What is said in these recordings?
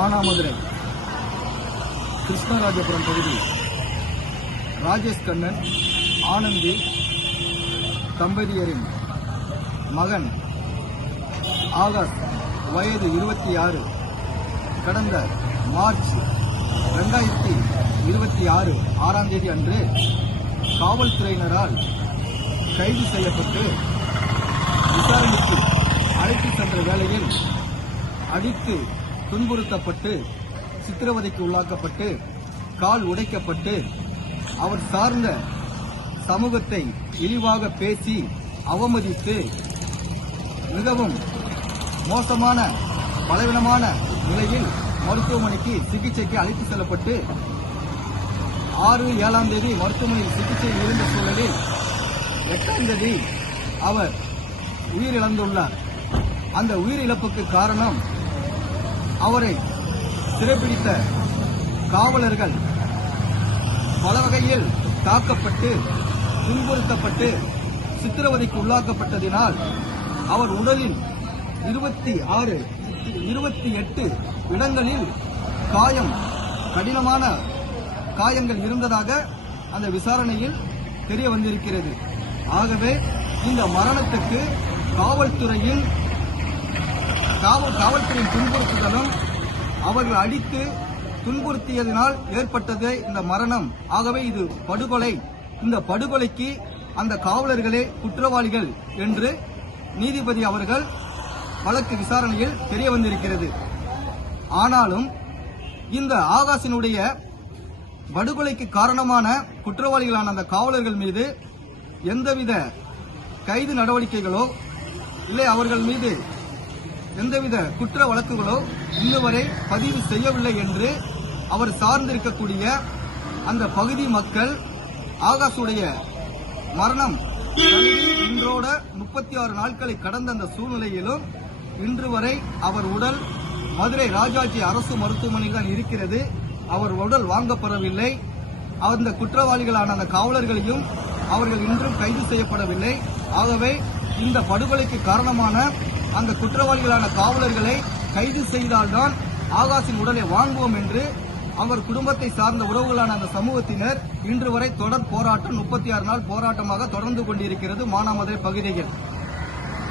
மானாமதுரை கிருஷ்ணராஜபுரம் பகுதி ராஜேஷ் கண்ணன் ஆனந்தி தம்பதியரின் மகன் ஆகாஷ் வயது 26 கடந்த மார்ச் 2026 6ஆம் தேதி அன்று காவல்துறையினரால் கைது செய்யப்பட்டு விசாரணைக்கு அழைத்து சென்ற வேளையில் அடித்து துன்புறுத்தப்பட்டு சித்திரவதைக்கு உள்ளாக்கப்பட்டு கால் உடைக்கப்பட்டு அவர் சார்ந்த சமூகத்தை இழிவாக பேசி அவமதித்து மிகவும் மோசமான பலவீனமான நிலையில் மருத்துவமனைக்கு சிகிச்சைக்கு அழைத்து செல்லப்பட்டு 6-7ஆம் தேதி மருத்துவமனையில் சிகிச்சையில் இருந்த சூழலில் 8ஆம் தேதி அவர் உயிரிழந்துள்ளார். அந்த உயிரிழப்புக்கு காரணம் அவரை சிறைப்பிடித்த காவலர்கள் பல வகையில் தாக்கப்பட்டு துன்புறுத்தப்பட்டு சித்திரவதைக்கு உள்ளாக்கப்பட்டதினால் அவர் உடலில் 28 இடங்களில் கடினமான காயங்கள் இருந்ததாக அந்த விசாரணையில் தெரிய வந்திருக்கிறது. ஆகவே இந்த மரணத்துக்கு காவல்துறையின் துன்புறுத்துதலும் அவர்கள் அடித்து துன்புறுத்தியதனால் ஏற்பட்டதே இந்த மரணம். ஆகவே இது படுகொலை. இந்த படுகொலைக்கு அந்த காவலர்களே குற்றவாளிகள் என்று நீதிபதி அவர்கள் வழக்கு விசாரணையில் தெரிய வந்திருக்கிறது. ஆனாலும் இந்த ஆகாஷினுடைய படுகொலைக்கு காரணமான குற்றவாளிகளான அந்த காவலர்கள் மீது எந்தவித கைது நடவடிக்கைகளோ இல்லை அவர்கள் மீது எந்தவித குற்ற வழக்குகளோ இன்னுவரை பதிவு செய்யவில்லை என்று அவர் சார்ந்திருக்கக்கூடிய அந்த பகுதி மக்கள் ஆகாஷுடைய மரணம் இன்றோட 36 நாட்களை கடந்த அந்த சூழ்நிலையிலும் இன்று வரை அவர் உடல் மதுரை ராஜாஜி அரசு மருத்துவமனையில் தான் இருக்கிறது. அவர் உடல் வாங்கப்படவில்லை. அந்த குற்றவாளிகளான அந்த காவலர்களையும் அவர்கள் இன்றும் கைது செய்யப்படவில்லை. ஆகவே இந்த படுகொலைக்கு காரணமான அந்த குற்றவாளிகளான காவலர்களை கைது செய்தால்தான் ஆகாஷின் உடலை வாங்குவோம் என்று அவர் குடும்பத்தை சார்ந்த உறவுகளான அந்த சமூகத்தினர் இன்று வரை தொடர் போராட்டம் 36 நாள் போராட்டமாக தொடர்ந்து கொண்டிருக்கிறது மானாமதுரை பகுதியில்.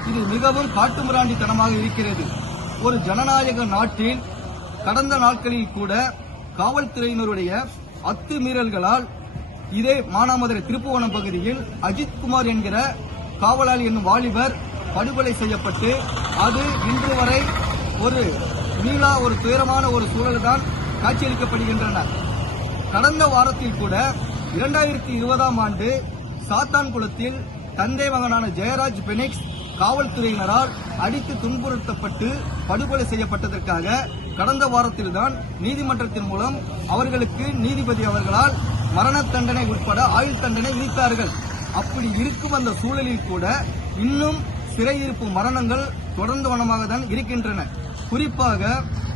இது மிகவும் காட்டுமிராண்டித்தனமாக இருக்கிறது. ஒரு ஜனநாயக நாட்டில் கடந்த நாட்களில் கூட காவல்துறையினருடைய அத்துமீறல்களால் இதே மானாமதுரை திருப்புவனம் பகுதியில் அஜித்குமார் என்கிற காவலாளி என்னும் வாலிபர் படுகொலை செய்யப்பட்டு அது இன்று வரை ஒரு துயரமான ஒரு சூழல் தான் காட்சியளிக்கப்படுகின்றன. கடந்த வாரத்தில் கூட 2020ஆம் ஆண்டு சாத்தான்குளத்தில் தந்தை மகனான ஜெயராஜ் பெனிக்ஸ் காவல்துறையினரால் அடித்து துன்புறுத்தப்பட்டு படுகொலை செய்யப்பட்டதற்காக கடந்த வாரத்தில்தான் நீதிமன்றத்தின் மூலம் அவர்களுக்கு நீதிபதி அவர்களால் மரண தண்டனை உட்பட ஆயுள் தண்டனை விதித்தார்கள். அப்படி இருக்கும் அந்த சூழலில் கூட இன்னும் சிறையிருப்பு மரணங்கள் தொடர்ந்து வனமாக தான் இருக்கின்றன. குறிப்பாக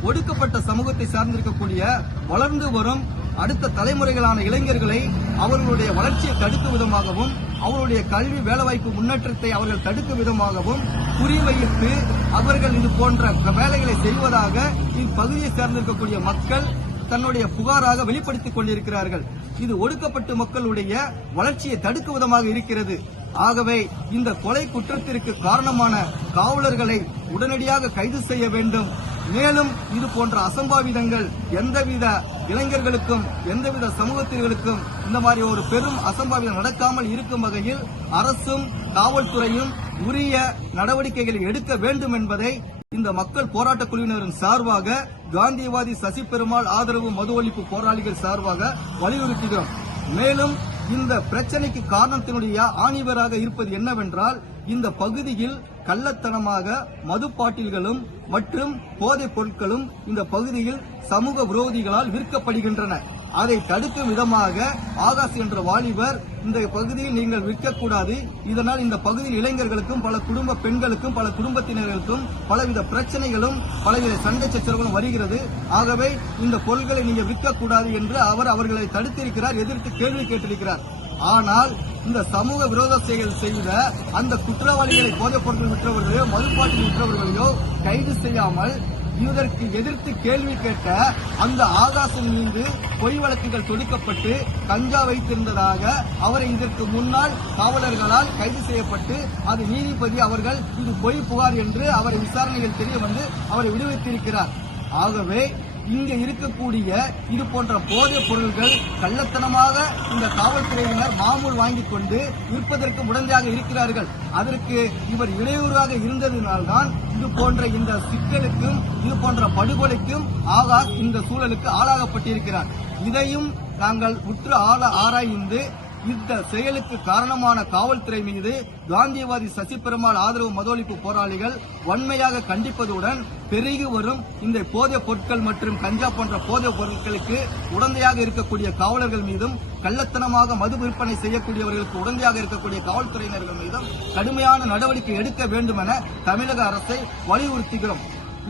ஒடுக்கப்பட்ட சமூகத்தை சார்ந்திருக்கக்கூடிய வளர்ந்து வரும் அடுத்த தலைமுறைகளான இளைஞர்களை அவர்களுடைய வளர்ச்சியை தடுக்கும் விதமாகவும் அவருடைய கல்வி வேலைவாய்ப்பு முன்னேற்றத்தை அவர்கள் தடுக்கும் விதமாகவும் குறிவைத்து அவர்கள் இது போன்ற வேலைகளை செய்வதாக இப்பகுதியை சார்ந்திருக்கக்கூடிய மக்கள் தன்னுடைய புகாராக வெளிப்படுத்திக் கொண்டிருக்கிறார்கள். இது ஒடுக்கப்பட்ட மக்களுடைய வளர்ச்சியை தடுக்கும் விதமாக இருக்கிறது. ஆகவே இந்த கொலை குற்றத்திற்கு காரணமான காவலர்களை உடனடியாக கைது செய்ய வேண்டும். மேலும் இது போன்ற அசம்பாவிதங்கள் எந்தவித இளைஞர்களுக்கும் எந்தவித சமூகத்தினர்களுக்கும் இந்த மாதிரி ஒரு பெரும் அசம்பாவிதம் நடக்காமல் இருக்கும் வகையில் அரசும் காவல்துறையும் உரிய நடவடிக்கைகளை எடுக்க வேண்டும் என்பதை இந்த மக்கள் போராட்ட குழுவினரின் சார்பாக காந்தியவாதி சசி பெருமாள் ஆதரவு மது ஒழிப்பு போராளிகள் சார்பாக வலியுறுத்துகிறோம். மேலும் இந்த பிரச்சனைக்கு காரணத்தினுடைய ஆணிவராக இருப்பது என்னவென்றால் இந்த பகுதியில் கள்ளத்தனமாக மது பாட்டில்களும் மற்றும் போதைப் பொருட்களும் இந்த பகுதியில் சமூக விரோதிகளால் விற்கப்படுகின்றன. அதை தடுக்கும் விதமாக ஆகாஷ் என்ற வாலிபர் இந்த பகுதியில் நீங்கள் விற்கக்கூடாது, இதனால் இந்த பகுதியில் இளைஞர்களுக்கும் பல குடும்ப பெண்களுக்கும் பல குடும்பத்தினர்களுக்கும் பலவித பிரச்சனைகளும் பலவித சண்டை சச்சரவுகளும் வருகிறது. ஆகவே இந்த பொருட்களை நீங்கள் விற்கக்கூடாது என்று அவர்களை தடுத்திருக்கிறார், எதிர்த்து கேள்வி கேட்டிருக்கிறார். ஆனால் இந்த சமூக விரோத செயல் செய்த அந்த குற்றவாளிகளை போதைப் பொருட்கள் விற்றவர்களையோ மதுப்பாட்டில் விற்றவர்களையோ கைது செய்யாமல் இதற்கு எதிர்த்து கேள்வி கேட்ட அந்த ஆகாஷின் மீது பொய் வழக்குகள் தொடுக்கப்பட்டு கஞ்சா வைத்திருந்ததாக அவரை இதற்கு முன்னால் காவலர்களால் கைது செய்யப்பட்டு அது நீதிபதி அவர்கள் இது பொய் புகார் என்று அவரை விசாரணைகள் தெரிய வந்து அவரை விடுவித்திருக்கிறார். ஆகவே இங்க இருக்கக்கூடிய இது போன்ற போதைப் பொருட்கள் கள்ளத்தனமாக இந்த காவல்துறையினர் மாமூல் வாங்கிக் கொண்டு விற்பதற்கு உடந்தையாக இருக்கிறார்கள். அதற்கு இவர் இடையூறாக இருந்ததினால்தான் இது போன்ற இந்த சிக்கலுக்கும் இது போன்ற படுகொலைக்கும் ஆகாஷ் இந்த சூழலுக்கு ஆளாகப்பட்டிருக்கிறார். இதையும் நாங்கள் உற்று ஆராய்ந்து இந்த செயலுக்கு காரணமான காவல்துறை மீது காந்தியவாதி சசி பெருமாள் ஆதரவு மது ஒழிப்பு போராளிகள் வன்மையாக கண்டிப்பதுடன் பெருகி வரும் இந்த போதைப் பொருட்கள் மற்றும் கஞ்சா போன்ற போதைப் பொருட்களுக்கு உடந்தையாக இருக்கக்கூடிய காவலர்கள் மீதும் கள்ளத்தனமாக மது விற்பனை செய்யக்கூடியவர்களுக்கு உடந்தையாக இருக்கக்கூடிய காவல்துறையினர்கள் மீதும் கடுமையான நடவடிக்கை எடுக்க வேண்டும் என தமிழக அரசை வலியுறுத்துகிறோம்.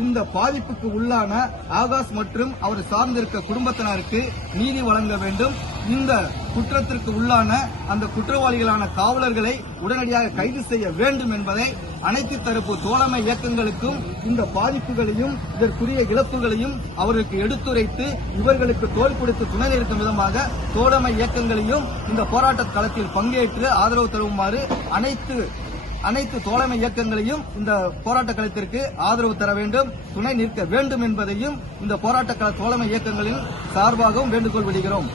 இந்த பாதிப்புக்கு உள்ளான ஆகாஷ் மற்றும் அவர் சார்ந்திருக்க குடும்பத்தினருக்கு நீதி வழங்க வேண்டும். இந்த குற்றத்திற்கு உள்ளான அந்த குற்றவாளிகளான காவலர்களை உடனடியாக கைது செய்ய வேண்டும் என்பதை அனைத்து தரப்பு தோழமை இயக்கங்களுக்கும் இந்த பாதிப்புகளையும் இதற்குரிய இழப்புகளையும் அவருக்கு எடுத்துரைத்து இவர்களுக்கு தோள் கொடுத்து துணை நிறுத்தும் விதமாக தோழமை இயக்கங்களையும் இந்த போராட்ட களத்தில் பங்கேற்று ஆதரவு தருமாறு அனைத்து தோழமை இயக்கங்களையும் இந்த போராட்ட களத்திற்கு ஆதரவு தர வேண்டும், துணை நிற்க வேண்டும் என்பதையும் இந்த போராட்ட கள தோழமை இயக்கங்களின் சார்பாகவும் வேண்டுகோள் விடுகிறோம்.